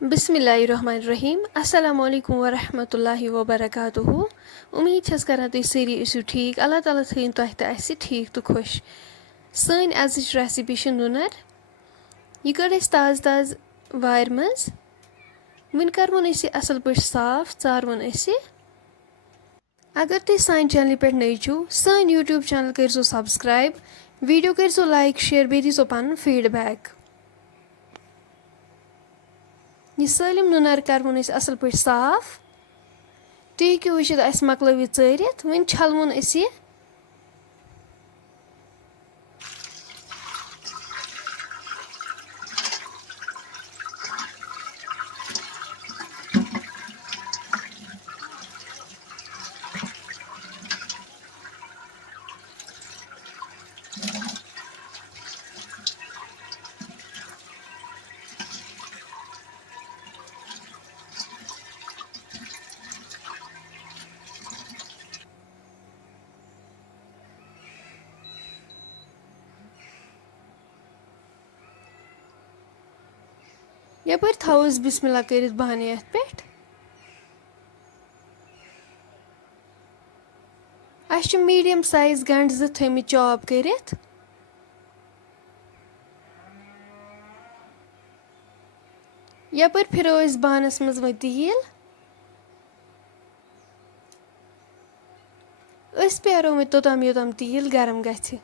बिस्मिल्लाहिर्रहमानिर्रहीम अस्सलामु अलैकुम वरहमतुल्लाहि वबरकातुहू उम्मीद छस करन तुम सारी ٲسِو ठीक अल्लाह ताला थैन तुह तो अस ठीक तो खुश सन आजिच रेसिपी नुनर यह कड़ ताज़ ताज़ वार मज वन करवन असल पे साफ चारवन अगर तुम सान चैनल पे नई छो सन यूट्यूब चैनल करो सब्सक्राइब वीडियो करो लाइक शेयर बे दीजो पन फीडबैक यह सलम नुनर करवन असल पे साफ तुम हेको वुचित अस मकलव चारित वन छलवन यह यपर थोस बिस्मिल्लाह करित बहने अथ पे अस मीडियम साइज गंड जो थमित चॉप करित यपर फिरो बानस मज वो तील पेरो वो तोताम योताम तील गरम गि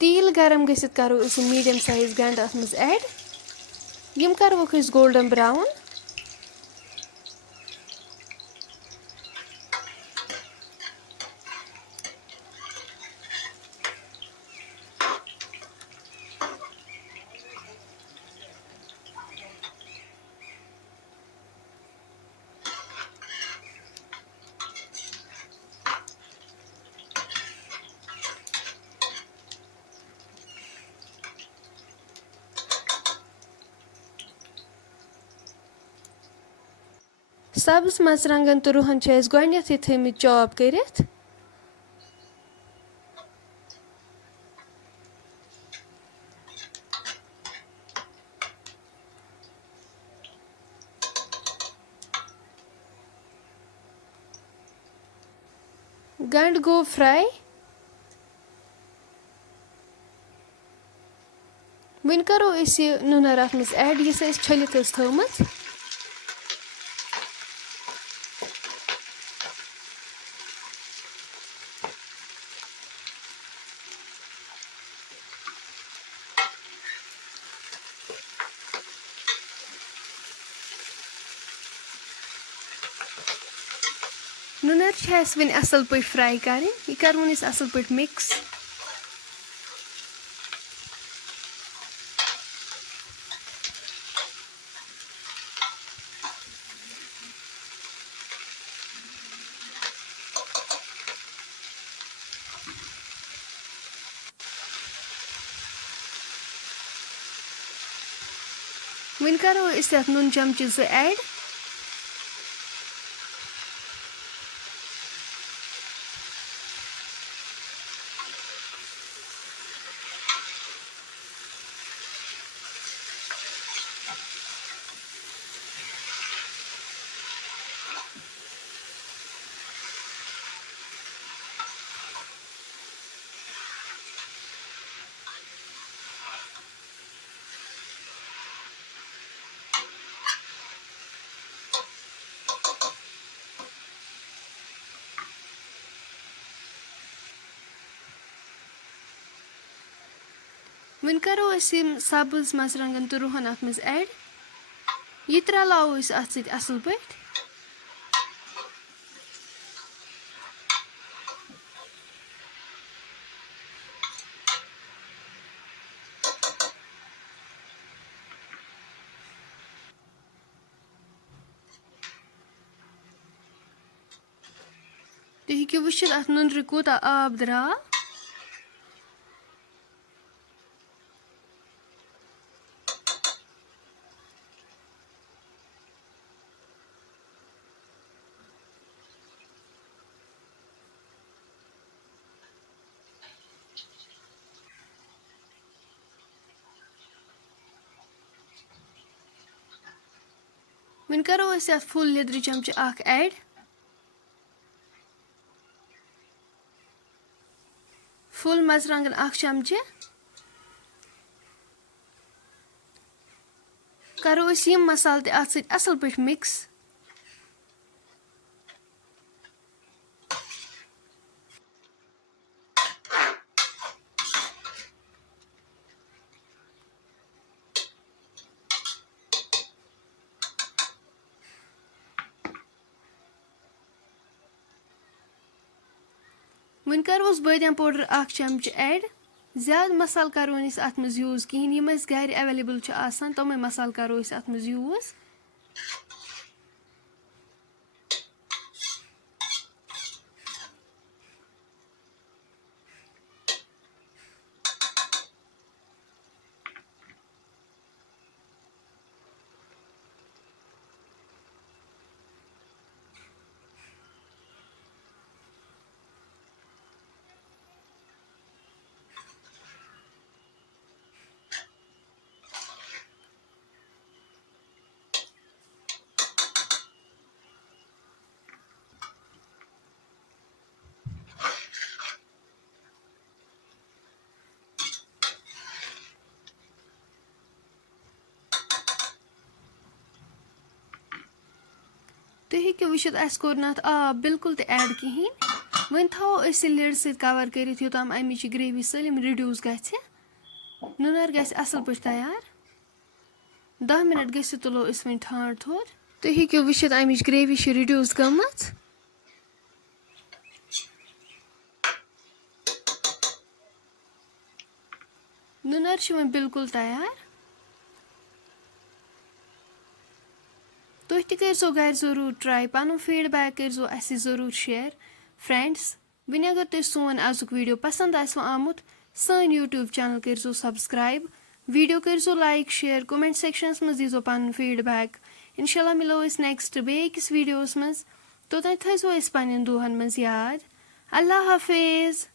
तील गरम गसित करो मीडियम साइज गंड अत मज ऐड यम करवोक गोल्डन ब्राउन सब्ज मरचंगन तो रुहन गोडनेथ थमित चॉप करित गंड गो फ्राई वन करो नुनर अत मज ऐड यह छलित थमत नुनर वन असल पे फ्राई कर यह करवन असल पे मिक्स वन करो अत नुन चमचे जो ऐड वन करो सब्ज मरचंगन तो रुहन अत मज ऐड यह रलावो अत असल पे तुम हेको वुचित अत नुनर कूता आब द्राव वहीं करो अस फुल लिद्र चमचे अख ऐड फुल मर्चरंगन अख चमचे करो अस यम मसाल ते अत सत असल पे मिक्स वहीं करोस बादाम पाउडर अख चमचे ऐड ज़्यादा मसाल करो अत मज यूज़ कहें यम घर एवेलेबल तमें मसाल करो अत मज यूज़ तुम हेको वुचित अस कोर ना आब बिल्कुल ते ऐड कहें वन थो अस लिड सत कवर कर योताम अमिच ग्रेवी सलिम रिड्यूस गि नुनर गि असल पे तैयार 10 मिनट गि तुलो अस वन ठांड थोर तुम हेको वुचित अमिच ग्रेवी रिड्यूस गम नुनर वन बिल्कुल तैयार तुम तरो घर जरूर ट्राई पन फीडबैक करो अस जरूर शेयर फ्रेंड्स वन अगर तुम सोन अजुक वीडियो पसंद आमुत सन यूट्यूब चैनल करो सब्सक्राइब वीडियो करो लाइक शेयर कमेंट सेक्शनस मज दीजो पन फीडबैक इंशाल्लाह मिलो अस नेक्स्ट बेकिस वीडियोस मज तोतान थो अस पन्न दुहन मज याद अल्लाह हाफिज।